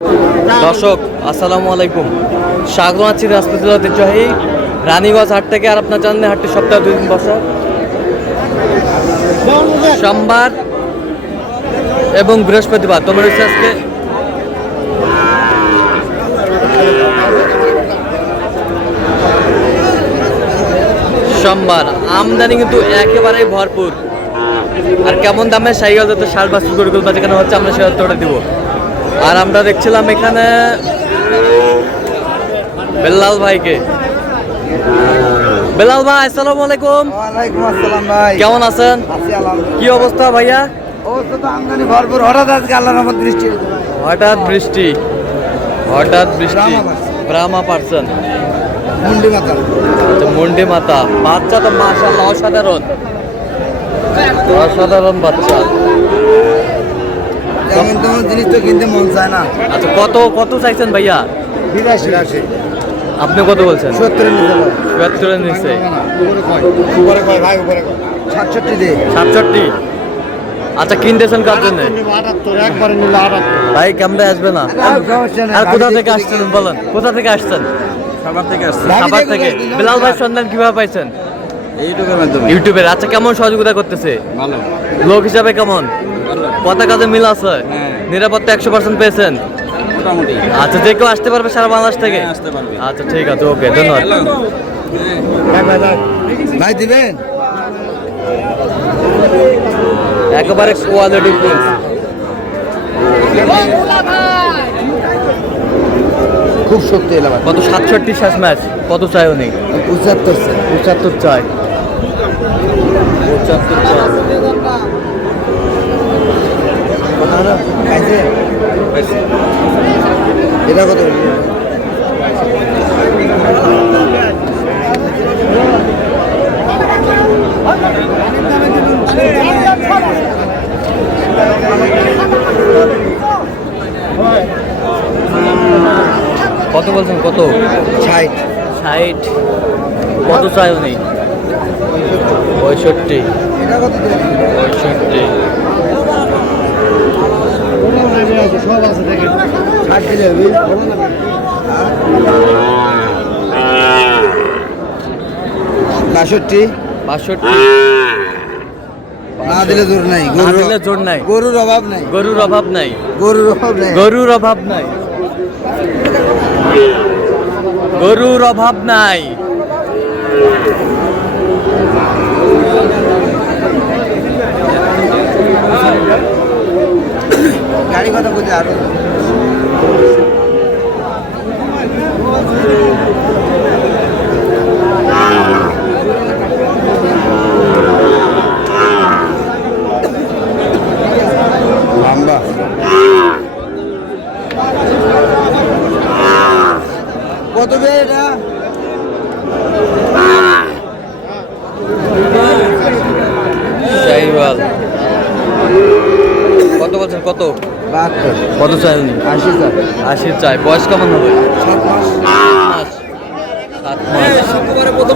দর্শক আসসালামু আলাইকুম, স্বাগত আছি রাজপুতুল ঐতিহ্যবাহী রানীগঞ্জ হাট থেকে। আর আপনার জানেন হাটটি সপ্তাহে 2 দিন বসে, সোমবার এবং বৃহস্পতিবার। তোমার হচ্ছে আজকে সোমবার। আমদানি কিন্তু একেবারেই ভরপুর। আর কেমন দামে সাইকেল যত সার বাস গরুগুলো যেখানে হচ্ছে আমরা সে তোড়ে দিব। আর আমরা দেখছিলাম এখানে বেলাল ভাইকে। বেলাল ভাই আসসালামু আলাইকুম। ওয়ালাইকুম আসসালাম ভাই, কেমন আছেন? আছি আলহামদুলিল্লাহ। কি অবস্থা ভাইয়া? অবস্থা তো আমদানি ভরপুর। হঠাৎ আজকে আল্লাহর রহমত বৃষ্টি হয়েছে ভাই। হঠাৎ বৃষ্টি ব্রাহ্মা পারছেন। মুন্ডি মাথা আচ্ছা, মুন্ডি মাথা বাচ্চা তো মাশাআল্লাহ অসাধারণ বাচ্চা। যেমন তেমন জিনিস তো কিনতে মন চায় না। আচ্ছা, কত চাইছেন ভাইয়া? 82 আপনি কত বলছেন? 70 নিতে পারো। 72 নিচে উপরে কয় ভাই, উপরে কয় 67 দে। 67। আচ্ছা, কিনতেছেন কার জন্য? 78 একবারে নিলে 78 ভাই কেমনে আসবে না? আর কোথা থেকে আসছেন বলেন, কোথা থেকে আসছেন? সবার থেকে আসছে। সাভার থেকে। বেলাল ভাই সন্ধান কিভাবে পাইছেন? ইউটিউবের মাধ্যমে। ইউটিউবের। আচ্ছা, কেমন সহযোগিতা করতেছে? ভালো লোক হিসাবে কেমন? ভালো কথা কাজে মিল আছে? হ্যাঁ। নিরাপত্তা 100% পেয়েছেন? মোটামুটি আচ্ছা, যে কেউ আসতে পারবে সারা বাংলাদেশ থেকে? আসতে পারবে। আচ্ছা ঠিক আছে, ওকে, ধন্যবাদ। ভাই দিবেন? একেবারে কোয়ালিটি ফুল। খুব শক্তি এলাম। কত? 67 শেষ ম্যাচ। কত চাই উনি? 75 75 চাই। 75 চাই। খাইছে? এটা কত? কত বলছেন? কত? 60 60। কত চাই উনি? 65। এটা কত? 65। সব আছে দেখেন। 60 দিলে হবে। 62 62। না দিলে জোর নাই। না দিলে জোর নাই। গরুর অভাব নাই। গরুর অভাব নাই। গরুর অভাব নাই। গরুর অভাব নাই। গরুর অভাব নাই। গাড়ি কথা বলতে আরো লম্বা। কত বে এটা? শাহিওয়াল। কত বলছেন? কত? 72 কত চাই উনি? 80 স্যার। 80 চাই। বয়স কেমন হবে? 7 মাস। 7 মাস। কত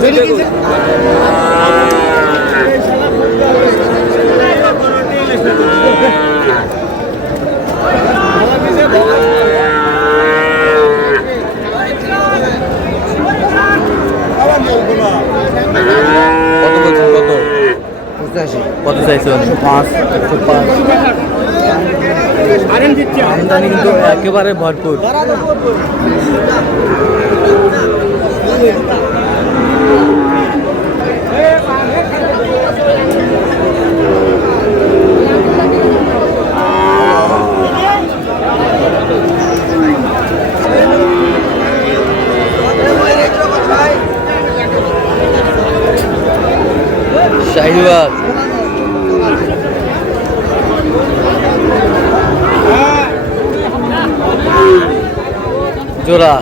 বলছেন? কত? 85 কত চাইছেন? 5 আমদানি কিন্তু একেবারে ভরপুর। শাহিওয়াল। জোড়া।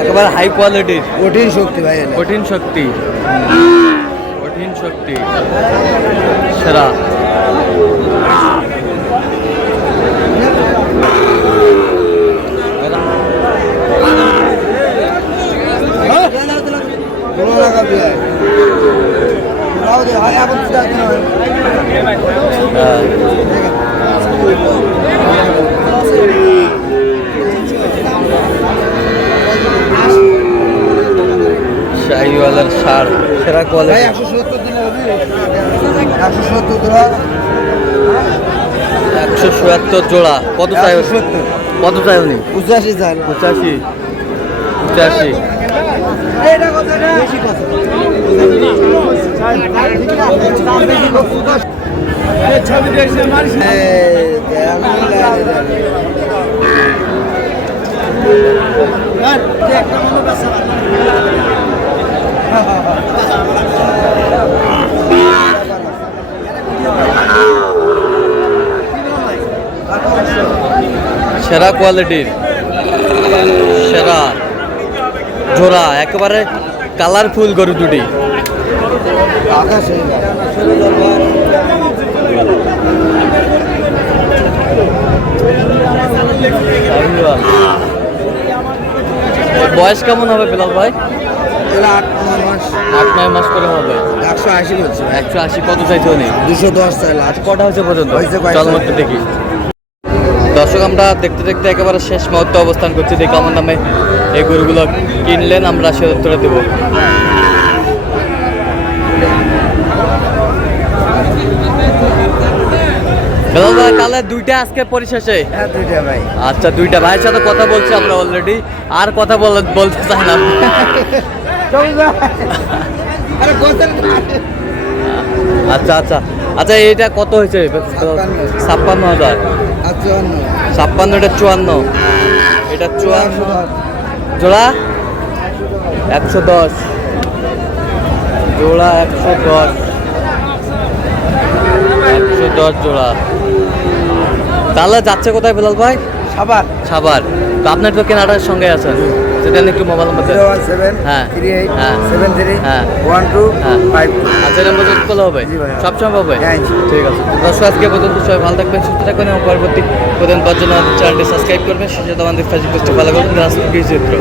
একেবারে হাই কোয়ালিটির। কঠিন শক্তি ভাই। কঠিন শক্তি। কঠিন শক্তি সেরা। শাহিওয়ালের ষাঁড় সেরা কোয়ালিটি। 170 জোড়া। কত চাই? কত চাই উনি? 85 চাল। 85 85। সেরা কোয়ালিটির সেরা জোড়া, একেবারে কালারফুল গরু দুটি। বয়স কেমন হবে বিলাল ভাই? 8-9 মাস করে হবে। 180 বলছে। 180। কত চাইছে উনি? 210 চাল। আজ কটা হয়েছে পর্যন্ত? হয়েছে কয়েকটা। চল একটু দেখি। দর্শক, আমরা দেখতে দেখতে একেবারে শেষ মুহূর্তে অবস্থান করছি। দেখি আমার নামে এই গরুগুলো কিনলেন, আমরা সে উত্তরে দেবো। বিলাল ভাই, তাহলে দুইটা আজকে পরিশেষে? হ্যাঁ, দুইটা ভাই। আচ্ছা, দুইটা ভাইয়ের সাথে কথা বলছি আমরা অলরেডি, আর কথা বলতে চাই না। আচ্ছা আচ্ছা আচ্ছা, এটা কত হয়েছে? 56,000। 56। এটা 54। এটা 54 জোড়া 110। জোড়া 110। 110 জোড়া। তাহলে যাচ্ছে কোথায় বিলাল ভাই? সাবার। সাবার। তো আপনার তো কেনাটার সঙ্গে আছেন, সেটা নিয়ে একটু মোবাইল নাম্বার। 017 হ্যাঁ 38 হ্যাঁ 73 হ্যাঁ 12 হ্যাঁ 52। আচ্ছা, এটা মতো করলে হবে? জি ভাই। সব সম্ভব হবে? হ্যাঁ, ইনশাআল্লাহ। ঠিক আছে। দর্শক, আজকে পর্যন্ত সবাই ভালো থাকবেন, সুস্থ থাকবেন এবং পরবর্তী প্রতিদিন পাওয়ার জন্য আমাদের চ্যানেলটি সাবস্ক্রাইব করবেন। সেটা আমাদের ফেসবুক পেজটি ফলো করবেন। রাজনীতি চিত্র।